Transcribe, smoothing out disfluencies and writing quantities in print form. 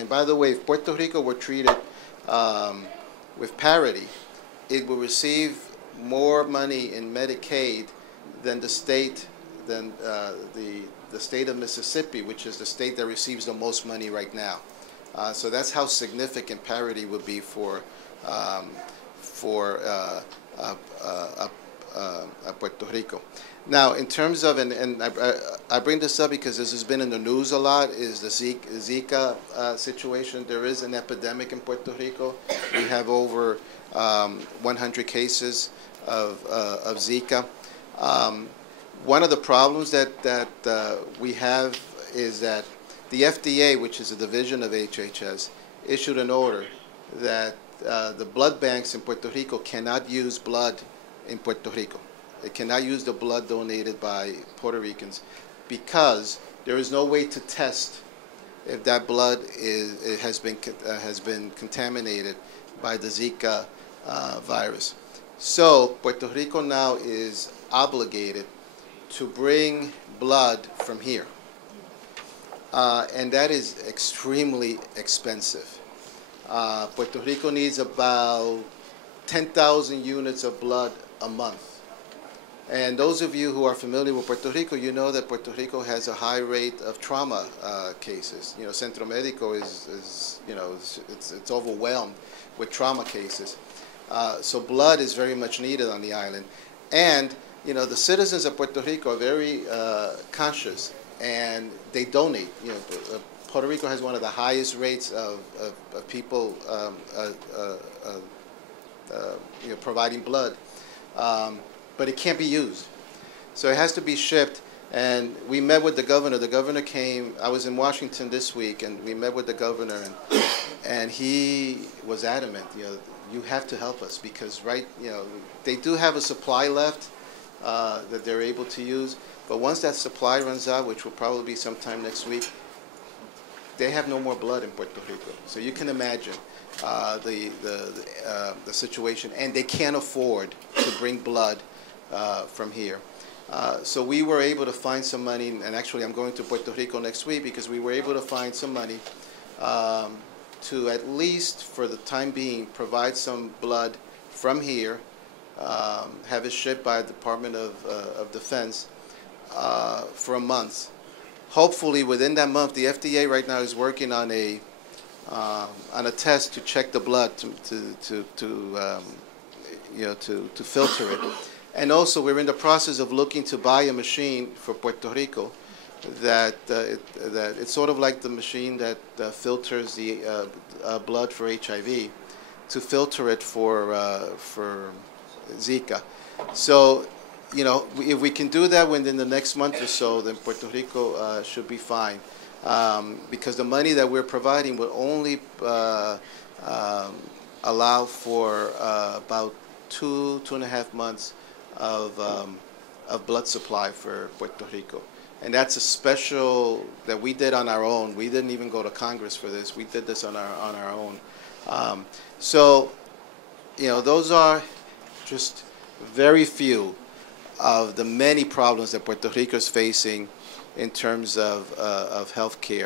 And by the way, if Puerto Rico were treated with parity, it will receive more money in Medicaid than the state, the state of Mississippi, which is the state that receives the most money right now. So that's how significant parity would be for Puerto Rico. Now, in terms of, and I bring this up because this has been in the news a lot, is the Zika situation. There is an epidemic in Puerto Rico. We have over 100 cases of Zika. One of the problems that we have is that the FDA, which is a division of HHS, issued an order that the blood banks in Puerto Rico cannot use blood in Puerto Rico. They cannot use the blood donated by Puerto Ricans because there is no way to test if that blood has been contaminated by the Zika virus. So Puerto Rico now is obligated to bring blood from here, and that is extremely expensive. Puerto Rico needs about 10,000 units of blood a month. And those of you who are familiar with Puerto Rico, you know that Puerto Rico has a high rate of trauma cases. You know, Centro Médico is it's overwhelmed with trauma cases. So blood is very much needed on the island. And, you know, the citizens of Puerto Rico are very conscious, and they donate. You know, Puerto Rico has one of the highest rates of people providing blood. But it can't be used. So it has to be shipped, and we met with the governor. The governor came, I was in Washington this week, and we met with the governor, and he was adamant, you know, you have to help us because, they do have a supply left that they're able to use, but once that supply runs out, which will probably be sometime next week, they have no more blood in Puerto Rico. So you can imagine the situation, and they can't afford to bring blood from here. So we were able to find some money, and actually I'm going to Puerto Rico next week because we were able to find some money to at least for the time being provide some blood from here, have it shipped by the Department of Defense for a month. Hopefully within that month, the FDA right now is working on a test to check the blood to filter it. And also, we're in the process of looking to buy a machine for Puerto Rico that it's sort of like the machine that filters the blood for HIV, to filter it for Zika. So, you know, if we can do that within the next month or so, then Puerto Rico should be fine, because the money that we're providing will only allow for about 2.5 months of blood supply for Puerto Rico. And that's a special that we did on our own. We didn't even go to Congress for this. We did this on our own. So, you know, those are just very few of the many problems that Puerto Rico is facing in terms of health care.